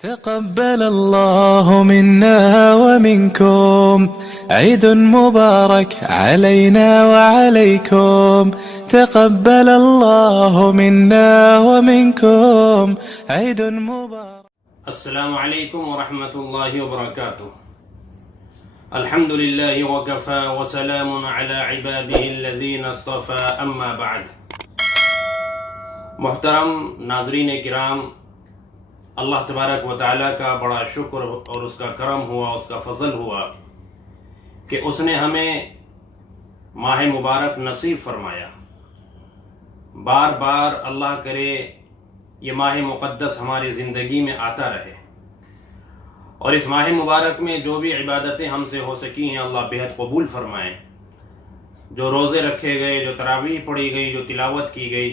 تقبل الله منا ومنكم عيد مبارك علينا وعليكم. تقبل الله منا ومنكم عيد مبارك. السلام علیکم ورحمۃ اللہ وبرکاتہ. الحمد للہ وکفى وسلام علی عباده الذین اصطفى اما بعد. محترم ناظرین کرام، اللہ تبارک و تعالیٰ کا بڑا شکر اور اس کا کرم ہوا، اس کا فضل ہوا کہ اس نے ہمیں ماہ مبارک نصیب فرمایا. بار بار اللہ کرے یہ ماہ مقدس ہماری زندگی میں آتا رہے، اور اس ماہ مبارک میں جو بھی عبادتیں ہم سے ہو سکی ہیں اللہ بہت قبول فرمائیں. جو روزے رکھے گئے، جو تراویح پڑھی گئی، جو تلاوت کی گئی،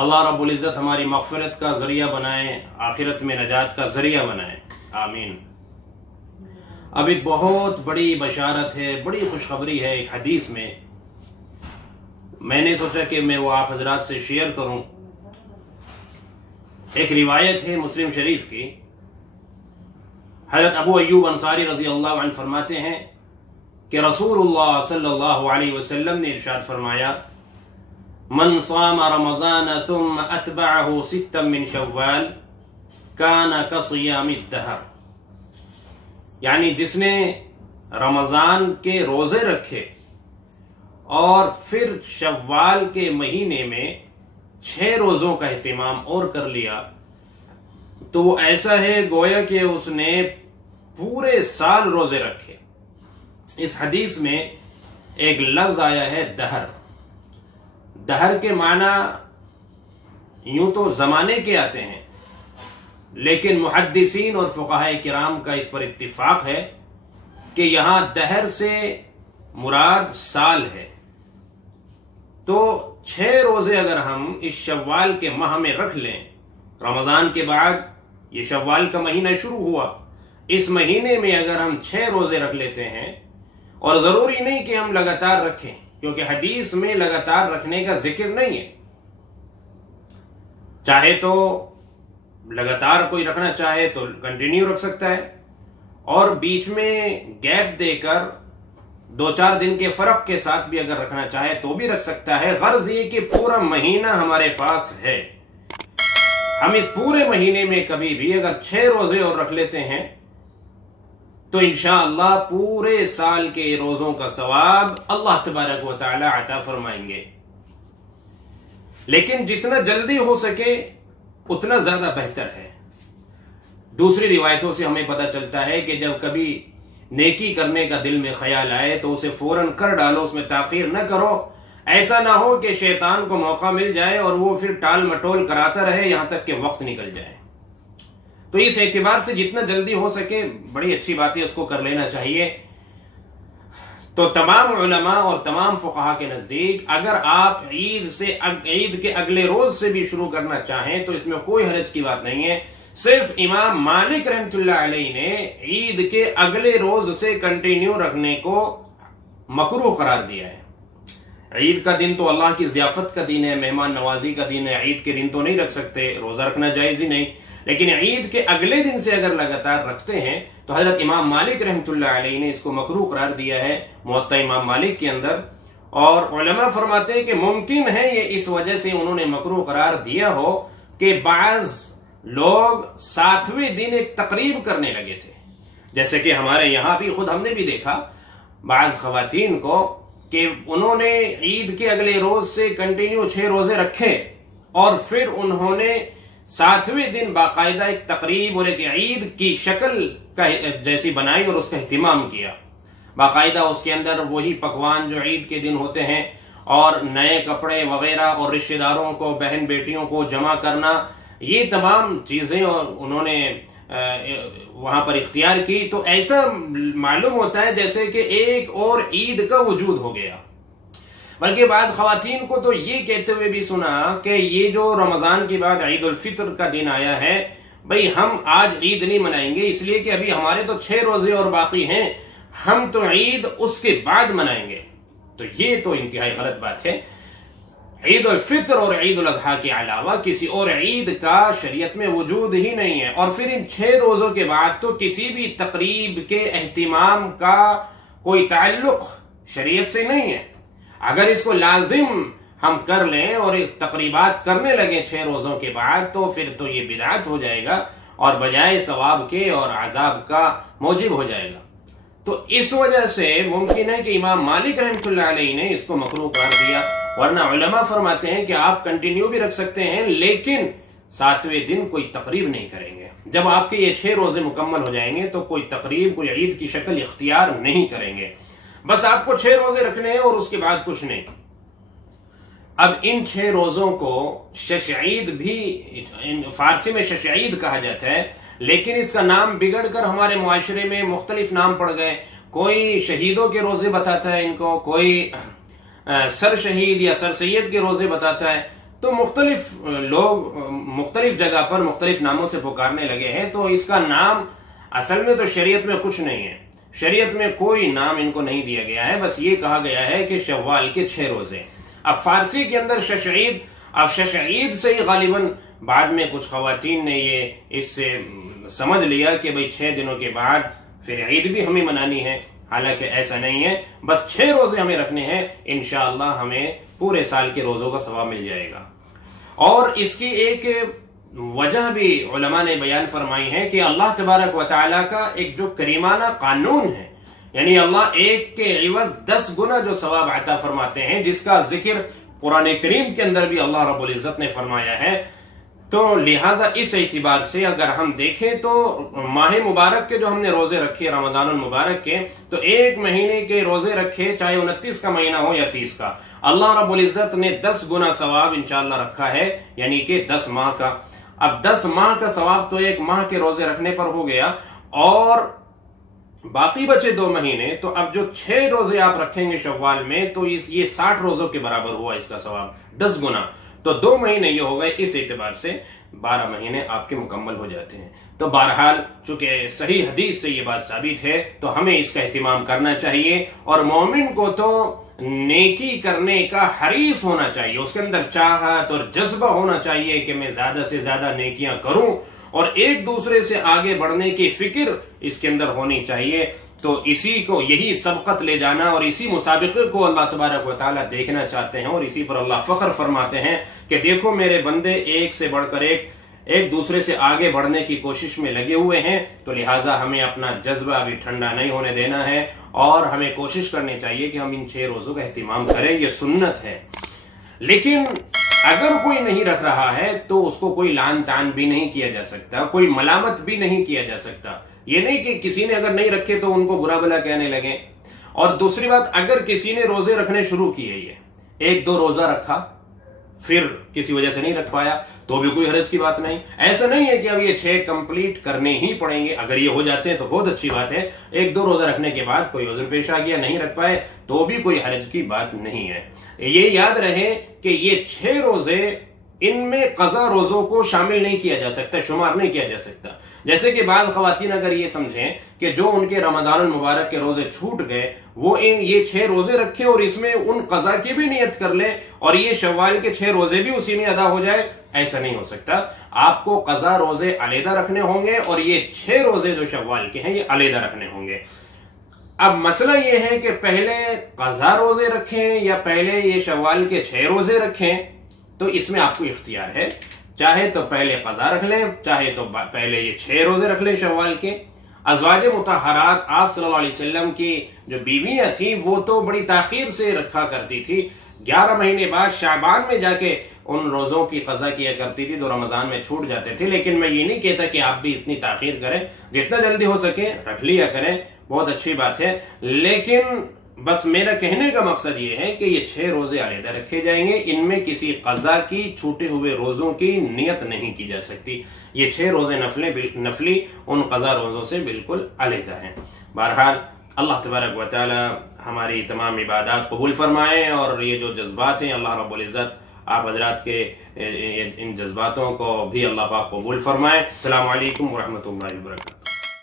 اللہ رب العزت ہماری مغفرت کا ذریعہ بنائیں، آخرت میں نجات کا ذریعہ بنائیں، آمین. اب ایک بہت بڑی بشارت ہے، بڑی خوشخبری ہے. ایک حدیث میں نے سوچا کہ میں وہ آپ حضرات سے شیئر کروں. ایک روایت ہے مسلم شریف کی. حضرت ابو ایوب انصاری رضی اللہ عنہ فرماتے ہیں کہ رسول اللہ صلی اللہ علیہ وسلم نے ارشاد فرمایا، من صام رمضان ثم اتبعه ستا من شوال كان كصيام الدهر. یعنی جس نے رمضان کے روزے رکھے اور پھر شوال کے مہینے میں 6 روزوں کا اہتمام اور کر لیا تو وہ ایسا ہے گویا کہ اس نے پورے سال روزے رکھے. اس حدیث میں ایک لفظ آیا ہے دہر. دہر کے معنی یوں تو زمانے کے آتے ہیں، لیکن محدثین اور فقہاء کرام کا اس پر اتفاق ہے کہ یہاں دہر سے مراد سال ہے. تو 6 روزے اگر ہم اس شوال کے ماہ میں رکھ لیں، رمضان کے بعد یہ شوال کا مہینہ شروع ہوا، اس مہینے میں اگر ہم 6 روزے رکھ لیتے ہیں، اور ضروری نہیں کہ ہم لگاتار رکھیں کیونکہ حدیث میں لگاتار رکھنے کا ذکر نہیں ہے. چاہے تو لگاتار کوئی رکھنا چاہے تو کنٹینیو رکھ سکتا ہے، اور بیچ میں گیپ دے کر 2-4 دن کے فرق کے ساتھ بھی اگر رکھنا چاہے تو بھی رکھ سکتا ہے. غرض یہ کہ پورا مہینہ ہمارے پاس ہے. ہم اس پورے مہینے میں کبھی بھی اگر 6 روزے اور رکھ لیتے ہیں تو انشاءاللہ پورے سال کے روزوں کا ثواب اللہ تبارک و تعالی عطا فرمائیں گے. لیکن جتنا جلدی ہو سکے اتنا زیادہ بہتر ہے. دوسری روایتوں سے ہمیں پتہ چلتا ہے کہ جب کبھی نیکی کرنے کا دل میں خیال آئے تو اسے فوراً کر ڈالو، اس میں تاخیر نہ کرو. ایسا نہ ہو کہ شیطان کو موقع مل جائے اور وہ پھر ٹال مٹول کراتا رہے یہاں تک کہ وقت نکل جائے. تو اس اعتبار سے جتنا جلدی ہو سکے بڑی اچھی بات ہے، اس کو کر لینا چاہیے. تو تمام علماء اور تمام فقہاء کے نزدیک اگر آپ عید کے اگلے روز سے بھی شروع کرنا چاہیں تو اس میں کوئی حرج کی بات نہیں ہے. صرف امام مالک رحمۃ اللہ علیہ نے عید کے اگلے روز سے کنٹینیو رکھنے کو مکروہ قرار دیا ہے. عید کا دن تو اللہ کی ضیافت کا دن ہے، مہمان نوازی کا دن ہے. عید کے دن تو نہیں رکھ سکتے، روزہ رکھنا جائز ہی نہیں. لیکن عید کے اگلے دن سے اگر لگاتار رکھتے ہیں تو حضرت امام مالک رحمۃ اللہ علیہ نے اس کو مکروہ قرار دیا ہے موطا امام مالک کے اندر. اور علماء فرماتے ہیں کہ ممکن ہے یہ اس وجہ سے انہوں نے مکروہ قرار دیا ہو کہ بعض لوگ 7ویں دن ایک تقریب کرنے لگے تھے. جیسے کہ ہمارے یہاں بھی خود ہم نے بھی دیکھا بعض خواتین کو کہ انہوں نے عید کے اگلے روز سے کنٹینیو 6 روزے رکھے اور پھر انہوں نے 7ویں دن باقاعدہ ایک تقریب اور ایک عید کی شکل کا جیسی بنائی اور اس کا اہتمام کیا. باقاعدہ اس کے اندر وہی پکوان جو عید کے دن ہوتے ہیں اور نئے کپڑے وغیرہ اور رشتہ داروں کو، بہن بیٹیوں کو جمع کرنا، یہ تمام چیزیں انہوں نے وہاں پر اختیار کی. تو ایسا معلوم ہوتا ہے جیسے کہ ایک اور عید کا وجود ہو گیا. بلکہ بعض خواتین کو تو یہ کہتے ہوئے بھی سنا کہ یہ جو رمضان کے بعد عید الفطر کا دن آیا ہے، بھئی ہم آج عید نہیں منائیں گے اس لیے کہ ابھی ہمارے تو 6 روزے اور باقی ہیں، ہم تو عید اس کے بعد منائیں گے. تو یہ تو انتہائی غلط بات ہے. عید الفطر اور عید الاضحیٰ کے علاوہ کسی اور عید کا شریعت میں وجود ہی نہیں ہے. اور پھر ان 6 روزوں کے بعد تو کسی بھی تقریب کے اہتمام کا کوئی تعلق شریعت سے نہیں ہے. اگر اس کو لازم ہم کر لیں اور تقریبات کرنے لگیں 6 روزوں کے بعد تو پھر تو یہ بدعت ہو جائے گا اور بجائے ثواب کے اور عذاب کا موجب ہو جائے گا. تو اس وجہ سے ممکن ہے کہ امام مالک رحمۃ اللہ علیہ نے اس کو مکروہ قرار دیا، ورنہ علماء فرماتے ہیں کہ آپ کنٹینیو بھی رکھ سکتے ہیں لیکن 7ویں دن کوئی تقریب نہیں کریں گے. جب آپ کے یہ 6 روزے مکمل ہو جائیں گے تو کوئی تقریب، کوئی عید کی شکل اختیار نہیں کریں گے. بس آپ کو 6 روزے رکھنے ہیں اور اس کے بعد کچھ نہیں. اب ان 6 روزوں کو ششعید بھی، فارسی میں ششعید کہا جاتا ہے، لیکن اس کا نام بگڑ کر ہمارے معاشرے میں مختلف نام پڑ گئے. کوئی شہیدوں کے روزے بتاتا ہے ان کو، کوئی سر شہید یا سر سید کے روزے بتاتا ہے. تو مختلف لوگ مختلف جگہ پر مختلف ناموں سے پکارنے لگے ہیں. تو اس کا نام اصل میں تو شریعت میں کچھ نہیں ہے، شریعت میں کوئی نام ان کو نہیں دیا گیا ہے. بس یہ کہا گیا ہے کہ شوال کے 6 روزے. اب فارسی کے اندر ششعید، اب ششعید سے ہی غالباً بعد میں کچھ خواتین نے یہ اس سے سمجھ لیا کہ بھئی 6 دنوں کے بعد پھر عید بھی ہمیں منانی ہے. حالانکہ ایسا نہیں ہے، بس 6 روزے ہمیں رکھنے ہیں، انشاءاللہ ہمیں پورے سال کے روزوں کا ثواب مل جائے گا. اور اس کی ایک وجہ بھی علماء نے بیان فرمائی ہے کہ اللہ تبارک و تعالیٰ کا ایک جو کریمانہ قانون ہے، یعنی اللہ ایک کے عوض 10 گنا جو ثواب عطا فرماتے ہیں، جس کا ذکر قرآن کریم کے اندر بھی اللہ رب العزت نے فرمایا ہے. تو لہذا اس اعتبار سے اگر ہم دیکھیں تو ماہ مبارک کے جو ہم نے روزے رکھے رمضان المبارک کے، تو 1 مہینے کے روزے رکھے، چاہے 29 کا مہینہ ہو یا 30 کا، اللہ رب العزت نے 10 گنا ثواب انشاءاللہ رکھا ہے، یعنی کہ 10 ماہ کا. اب 10 ماہ کا ثواب تو 1 ماہ کے روزے رکھنے پر ہو گیا، اور باقی بچے 2 مہینے. تو اب جو 6 روزے آپ رکھیں گے شوال میں تو یہ 60 روزوں کے برابر ہوا اس کا ثواب 10 گنا. تو 2 مہینے یہ ہو گئے، اس اعتبار سے 12 مہینے آپ کے مکمل ہو جاتے ہیں. تو بہرحال چونکہ صحیح حدیث سے یہ بات ثابت ہے تو ہمیں اس کا اہتمام کرنا چاہیے. اور مومن کو تو نیکی کرنے کا حریص ہونا چاہیے، اس کے اندر چاہت اور جذبہ ہونا چاہیے کہ میں زیادہ سے زیادہ نیکیاں کروں، اور ایک دوسرے سے آگے بڑھنے کی فکر اس کے اندر ہونی چاہیے. تو اسی کو، یہی سبقت لے جانا اور اسی مسابقے کو اللہ تبارک و تعالیٰ دیکھنا چاہتے ہیں، اور اسی پر اللہ فخر فرماتے ہیں کہ دیکھو میرے بندے ایک سے بڑھ کر ایک دوسرے سے آگے بڑھنے کی کوشش میں لگے ہوئے ہیں. تو لہٰذا ہمیں اپنا جذبہ ابھی ٹھنڈا نہیں ہونے دینا ہے، اور ہمیں کوشش کرنی چاہیے کہ ہم ان 6 روزوں کا اہتمام کریں. یہ سنت ہے. لیکن اگر کوئی نہیں رکھ رہا ہے تو اس کو کوئی لعن طعن بھی نہیں کیا جا سکتا، کوئی ملامت بھی نہیں کیا جا سکتا. یہ نہیں کہ کسی نے اگر نہیں رکھے تو ان کو برا بھلا کہنے لگے. اور دوسری بات، اگر کسی نے روزے رکھنے شروع کیے، یہ 1-2 روزہ رکھا، پھر کسی وجہ سے نہیں رکھ پایا، تو بھی کوئی حرج کی بات نہیں. ایسا نہیں ہے کہ اب یہ 6 کمپلیٹ کرنے ہی پڑیں گے. اگر یہ ہو جاتے ہیں تو بہت اچھی بات ہے. 1-2 روزہ رکھنے کے بعد کوئی عذر پیش آ گیا، نہیں رکھ پائے، تو بھی کوئی حرج کی بات نہیں ہے. یہ یاد رہے کہ یہ 6 روزے، ان میں قضا روزوں کو شامل نہیں کیا جا سکتا، شمار نہیں کیا جا سکتا. جیسے کہ بعض خواتین اگر یہ سمجھیں کہ جو ان کے رمضان المبارک کے روزے چھوٹ گئے، وہ یہ 6 روزے رکھے اور اس میں ان قضا کی بھی نیت کر لے، اور یہ شوال کے 6 روزے بھی اسی میں ادا ہو جائے. ایسا نہیں ہو سکتا. آپ کو قضا روزے علیحدہ رکھنے ہوں گے، اور یہ 6 روزے جو شوال کے ہیں یہ علیحدہ رکھنے ہوں گے. اب مسئلہ یہ ہے کہ پہلے قضا روزے رکھیں یا پہلے یہ شوال کے 6 روزے رکھیں. تو اس میں آپ کو اختیار ہے، چاہے تو پہلے قضا رکھ لیں، چاہے تو پہلے یہ 6 روزے رکھ لیں شوال کے. ازواج مطہرات آپ صلی اللہ علیہ وسلم کی جو بیویاں تھیں وہ تو بڑی تاخیر سے رکھا کرتی تھی. 11 مہینے بعد شعبان میں جا کے ان روزوں کی قضا کیا کرتی تھی، تو رمضان میں چھوٹ جاتے تھے. لیکن میں یہ نہیں کہتا کہ آپ بھی اتنی تاخیر کریں، جتنا جلدی ہو سکے رکھ لیا کریں، بہت اچھی بات ہے. لیکن بس میرا کہنے کا مقصد یہ ہے کہ یہ 6 روزے علیحدہ رکھے جائیں گے. ان میں کسی قضا کی، چھوٹے ہوئے روزوں کی نیت نہیں کی جا سکتی. یہ 6 روزے نفلی ان قضا روزوں سے بالکل علیحدہ ہیں. بہرحال اللہ تبارک و تعالی ہماری تمام عبادات قبول فرمائے، اور یہ جو جذبات ہیں اللہ رب العزت آپ حضرات کے ان جذباتوں کو بھی اللہ پاک قبول فرمائے. السلام علیکم ورحمۃ اللہ وبرکاتہ.